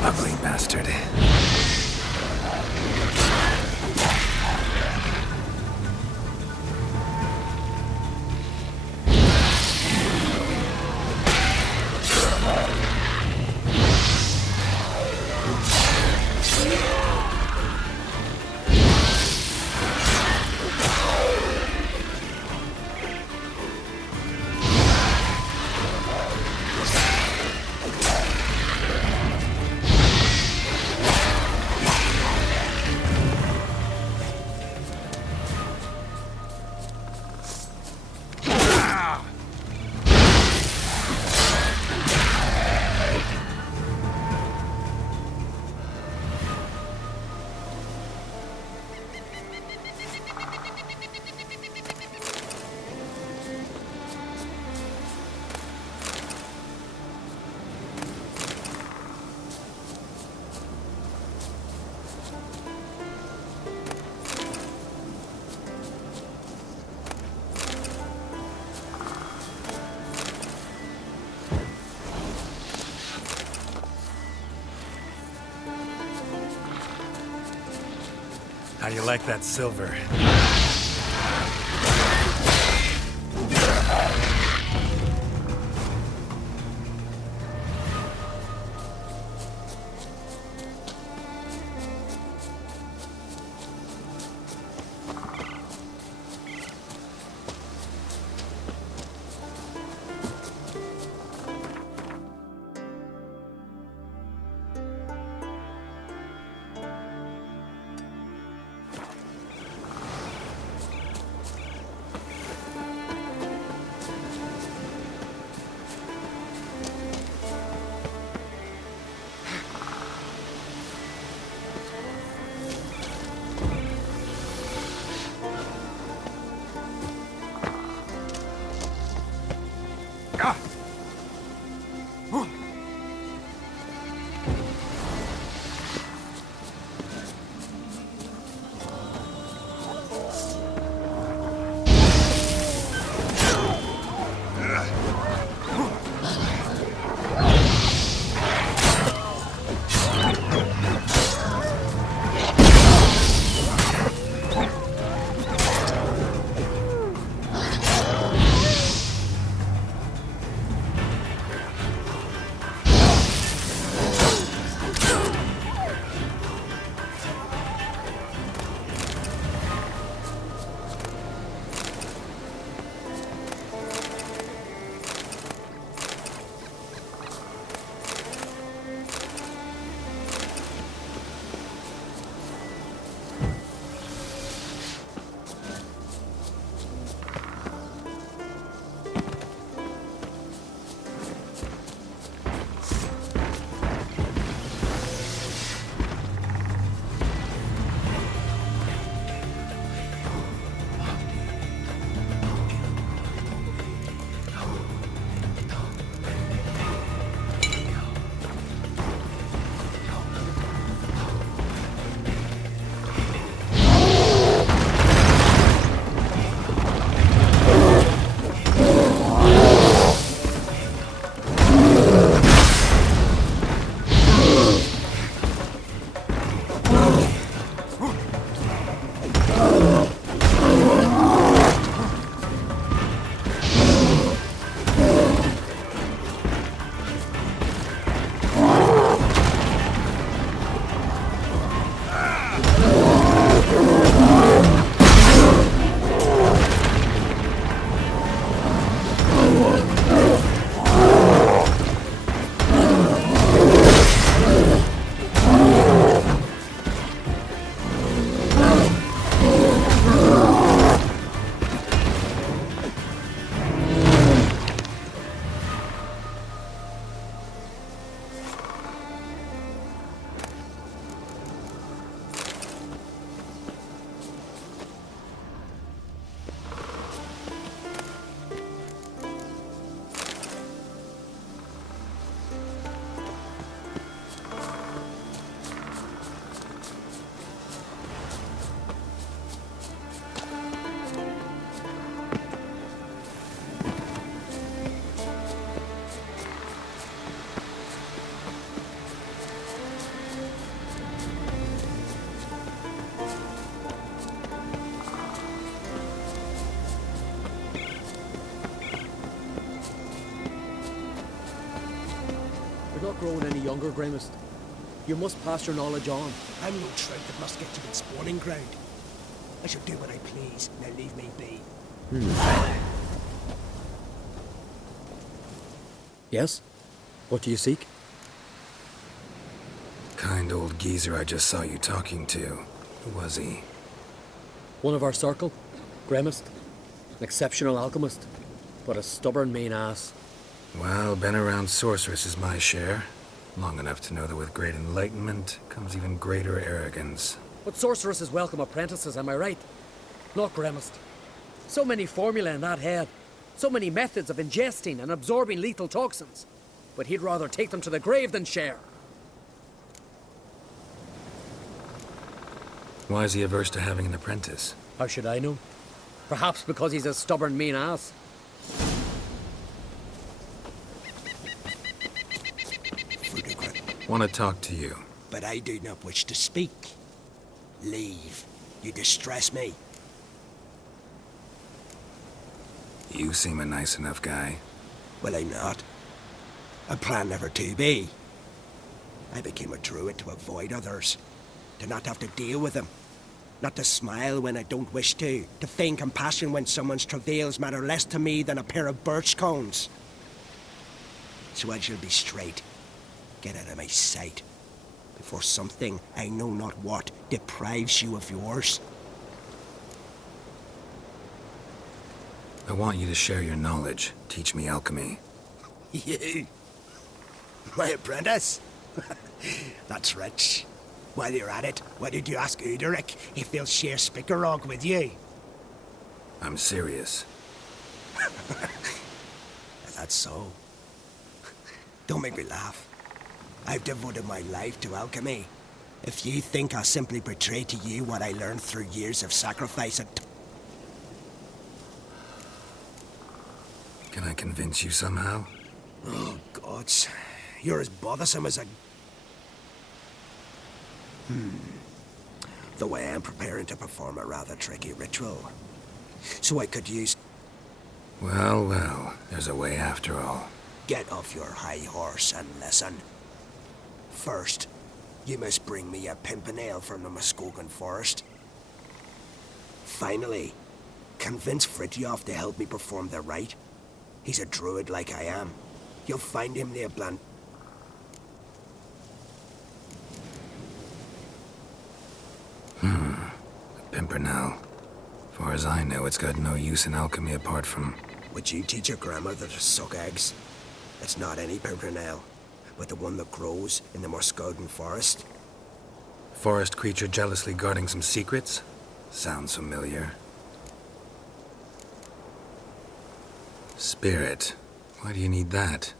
Ugly bastard. How you like that silver? not growing any younger, Grimest. You must pass your knowledge on. I'm no trout that must get to its spawning ground. I shall do what I please, now leave me be. Yes? What do you seek? Kind old geezer I just saw you talking to. Who was he? One of our circle, Grimest. An exceptional alchemist, but a stubborn mean ass. Well, been around sorceress is my share. Long enough to know that with great enlightenment comes even greater arrogance. But sorceresses welcome apprentices, am I right? Not Grimest. So many formulae in that head. So many methods of ingesting and absorbing lethal toxins. But he'd rather take them to the grave than share. Why is he averse to having an apprentice? How should I know? Perhaps because he's a stubborn mean ass. Want to talk to you. But I do not wish to speak. Leave. You distress me. You seem a nice enough guy. Well, I'm not. I plan never to be. I became a druid to avoid others. To not have to deal with them. Not to smile when I don't wish to feign compassion when someone's travails matter less to me than a pair of birch cones. So I shall be straight. Get out of my sight. Before something, I know not what, deprives you of yours. I want you to share your knowledge. Teach me alchemy. You? My apprentice? That's rich. While you're at it, why did you ask Uderic if he'll share Spikarog with you? I'm serious. That's so. Don't make me laugh. I've devoted my life to alchemy. If you think I'll simply betray to you what I learned through years of sacrifice and... Can I convince you somehow? Oh, gods. You're as bothersome as a... Though I am preparing to perform a rather tricky ritual. So I could use... Well, well, there's a way after all. Get off your high horse and listen. First, you must bring me a pimpernel from the Muskogan forest. Finally, convince Fritjof to help me perform the rite. He's a druid like I am. You'll find him near Blan... Pimpernel. Far as I know, it's got no use in alchemy apart from... Would you teach your grandmother to suck eggs? It's not any pimpernel, but the one that grows in the Muskogan forest. Forest creature jealously guarding some secrets? Sounds familiar. Spirit. Why do you need that?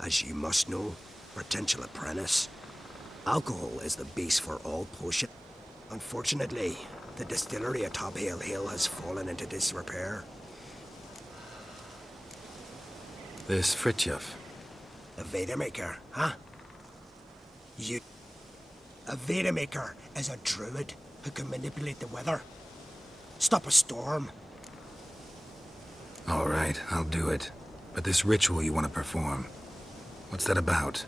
As you must know, potential apprentice. Alcohol is the base for all potion. Unfortunately, the distillery at Top Hill Hill has fallen into disrepair. This Fritjof. A Vedamaker, huh? You... A Vedamaker is a druid who can manipulate the weather. Stop a storm. All right, I'll do it. But this ritual you want to perform, what's that about?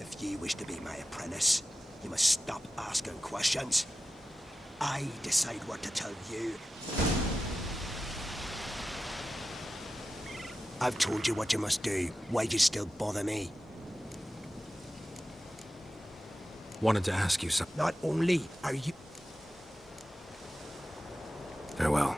If you wish to be my apprentice, you must stop asking questions. I decide what to tell you. I've told you what you must do. Why'd you still bother me? Wanted to ask you something. Not only are you... Farewell.